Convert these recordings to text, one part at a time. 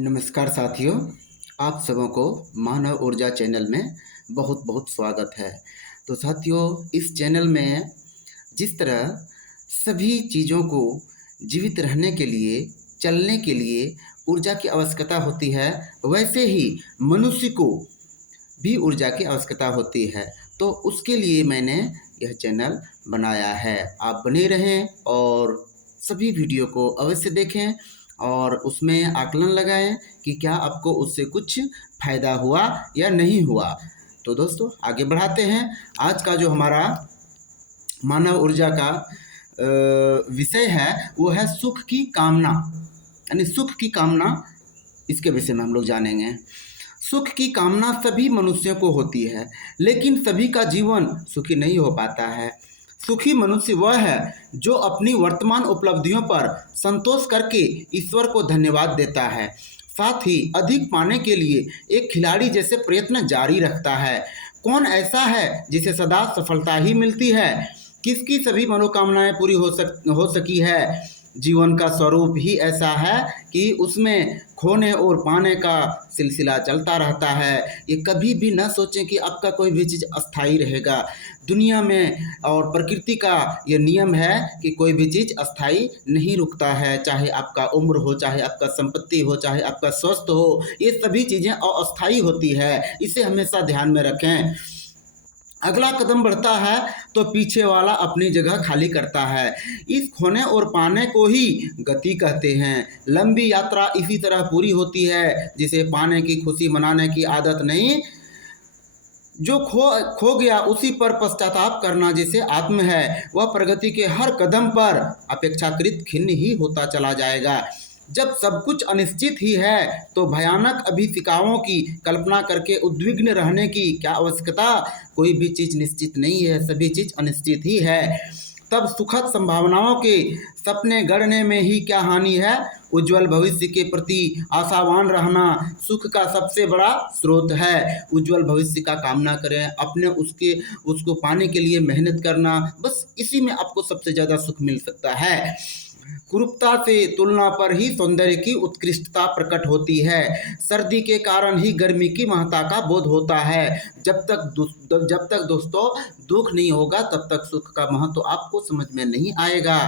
नमस्कार साथियों, आप सबों को मानव ऊर्जा चैनल में बहुत बहुत स्वागत है। तो साथियों, इस चैनल में जिस तरह सभी चीज़ों को जीवित रहने के लिए, चलने के लिए ऊर्जा की आवश्यकता होती है, वैसे ही मनुष्य को भी ऊर्जा की आवश्यकता होती है। तो उसके लिए मैंने यह चैनल बनाया है। आप बने रहें और सभी वीडियो को अवश्य देखें और उसमें आकलन लगाएं कि क्या आपको उससे कुछ फ़ायदा हुआ या नहीं हुआ। तो दोस्तों, आगे बढ़ाते हैं। आज का जो हमारा मानव ऊर्जा का विषय है वो है सुख की कामना, यानी सुख की कामना। इसके विषय में हम लोग जानेंगे। सुख की कामना सभी मनुष्यों को होती है, लेकिन सभी का जीवन सुखी नहीं हो पाता है। सुखी मनुष्य वह है जो अपनी वर्तमान उपलब्धियों पर संतोष करके ईश्वर को धन्यवाद देता है, साथ ही अधिक पाने के लिए एक खिलाड़ी जैसे प्रयत्न जारी रखता है। कौन ऐसा है जिसे सदा सफलता ही मिलती है? किसकी सभी मनोकामनाएं पूरी हो सकी है? जीवन का स्वरूप ही ऐसा है कि उसमें खोने और पाने का सिलसिला चलता रहता है। ये कभी भी न सोचें कि आपका कोई भी चीज़ अस्थाई रहेगा। दुनिया में और प्रकृति का ये नियम है कि कोई भी चीज़ अस्थाई नहीं रुकता है। चाहे आपका उम्र हो, चाहे आपका संपत्ति हो, चाहे आपका स्वास्थ्य हो, ये सभी चीज़ें अस्थाई होती है। इसे हमेशा ध्यान में रखें। अगला कदम बढ़ता है तो पीछे वाला अपनी जगह खाली करता है। इस खोने और पाने को ही गति कहते हैं। लंबी यात्रा इसी तरह पूरी होती है। जिसे पाने की खुशी मनाने की आदत नहीं, जो खो गया उसी पर पश्चाताप करना जिसे आत्म है, वह प्रगति के हर कदम पर अपेक्षाकृत खिन्न ही होता चला जाएगा। जब सब कुछ अनिश्चित ही है तो भयानक अभिशिकाओं की कल्पना करके उद्विग्न रहने की क्या आवश्यकता? कोई भी चीज़ निश्चित नहीं है, सभी चीज़ अनिश्चित ही है। तब सुखद संभावनाओं के सपने गढ़ने में ही क्या हानि है? उज्जवल भविष्य के प्रति आशावान रहना सुख का सबसे बड़ा स्रोत है। उज्जवल भविष्य का कामना करें, अपने उसको पाने के लिए मेहनत करना, बस इसी में आपको सबसे ज़्यादा सुख मिल सकता है। कुरूपता से तुलना पर ही सौंदर्य की उत्कृष्टता प्रकट होती है। सर्दी के कारण ही गर्मी की महत्ता का बोध होता है। जब तक दोस्तों दुख नहीं होगा तब तक सुख का महत्व आपको समझ में नहीं आएगा।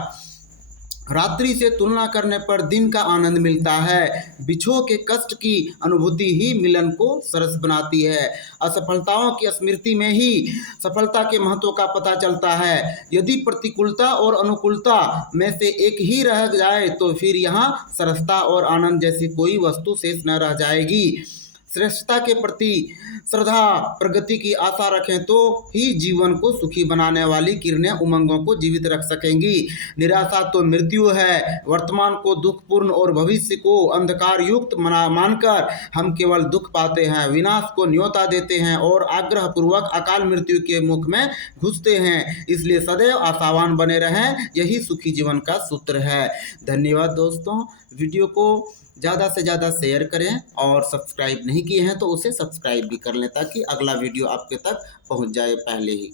रात्रि से तुलना करने पर दिन का आनंद मिलता है। बिछोह के कष्ट की अनुभूति ही मिलन को सरस बनाती है। असफलताओं की स्मृति में ही सफलता के महत्व का पता चलता है। यदि प्रतिकूलता और अनुकूलता में से एक ही रह जाए तो फिर यहाँ सरसता और आनंद जैसी कोई वस्तु शेष न रह जाएगी। श्रेष्ठता के प्रति श्रद्धा, प्रगति की आशा रखें तो ही जीवन को सुखी बनाने वाली किरणें उमंगों को जीवित रख सकेंगी। निराशा तो मृत्यु है। वर्तमान को दुखपूर्ण और भविष्य को अंधकार युक्त मानकर हम केवल दुख पाते हैं, विनाश को न्योता देते हैं और आग्रह पूर्वक अकाल मृत्यु के मुख में घुसते हैं। इसलिए सदैव आशावान बने रहें, यही सुखी जीवन का सूत्र है। धन्यवाद दोस्तों। वीडियो को ज़्यादा से ज़्यादा शेयर करें और सब्सक्राइब नहीं किए हैं तो उसे सब्सक्राइब भी कर लें ताकि अगला वीडियो आपके तक पहुंच जाए पहले ही।